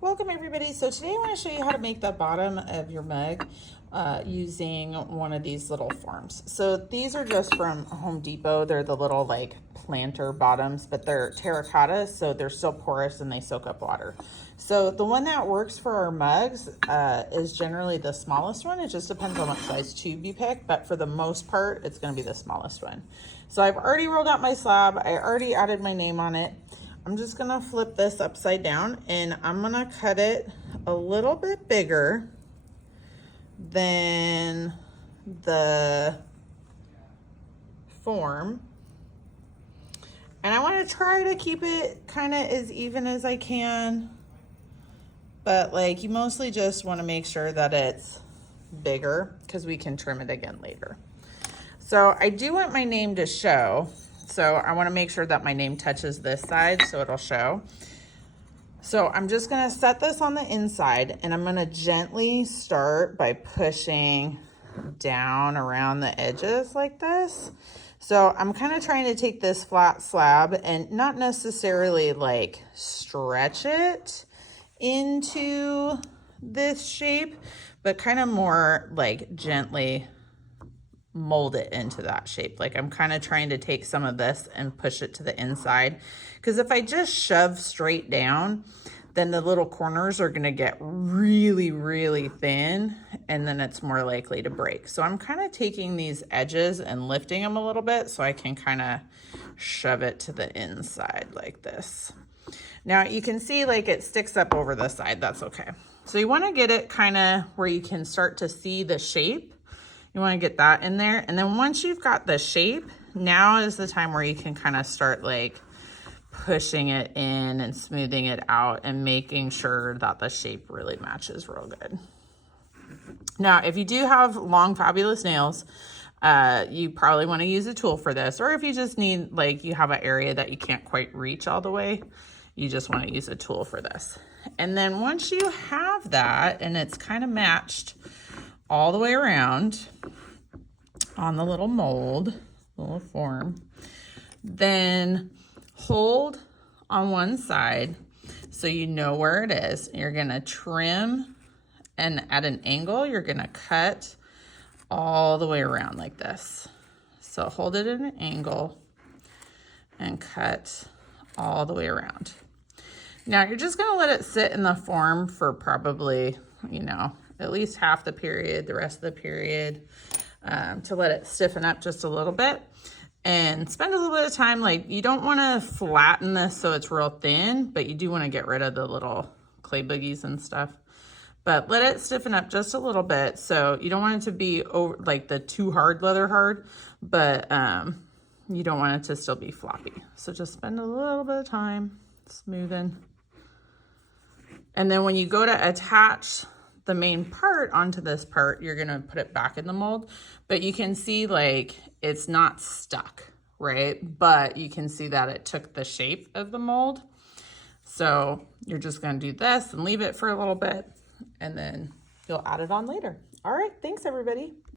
Welcome everybody. So today I want to show you how to make the bottom of your mug using one of these little forms. So these are just from Home Depot. They're the little like planter bottoms, but they're terracotta, so they're still porous and they soak up water. So the one that works for our mugs is generally the smallest one. It just depends on what size tube you pick, but for the most part, it's going to be the smallest one. So I've already rolled out my slab. I already added my name on it. I'm just gonna flip this upside down and I'm gonna cut it a little bit bigger than the form. And I wanna try to keep it kind of as even as I can, but like you mostly just wanna make sure that it's bigger because we can trim it again later. So I do want my name to show. So I want to make sure that my name touches this side so it'll show. So I'm just going to set this on the inside and I'm going to gently start by pushing down around the edges like this. So I'm kind of trying to take this flat slab and not necessarily like stretch it into this shape, but kind of more like gently mold it into that shape. Like I'm kind of trying to take some of this and push it to the inside, because if I just shove straight down, then the little corners are going to get really thin and then it's more likely to break. So I'm kind of taking these edges and lifting them a little bit so I can kind of shove it to the inside like this. Now you can see like it sticks up over the side. That's okay. So you want to get it kind of where you can start to see the shape. You want to get that in there. And then once you've got the shape, now is the time where you can kind of start like pushing it in and smoothing it out and making sure that the shape really matches real good. Now, if you do have long, fabulous nails, you probably want to use a tool for this. Or if you just need, like you have an area that you can't quite reach all the way, you just want to use a tool for this. And then once you have that and it's kind of matched all the way around on the little mold, little form, then hold on one side so you know where it is. You're gonna trim, and at an angle, you're gonna cut all the way around like this. So hold it at an angle and cut all the way around. Now you're just gonna let it sit in the form for probably, you know, at least half the period, the rest of the period, to let it stiffen up just a little bit. And spend a little bit of time, like you don't want to flatten this so it's real thin, but you do want to get rid of the little clay boogies and stuff. But let it stiffen up just a little bit. So you don't want it to be over like the too hard leather hard, but you don't want it to still be floppy. So just spend a little bit of time smoothing. And then when you go to attach the main part onto this part, you're gonna put it back in the mold, but you can see like it's not stuck, right? But you can see that it took the shape of the mold. So you're just gonna do this and leave it for a little bit, and then you'll add it on later. All right, thanks everybody.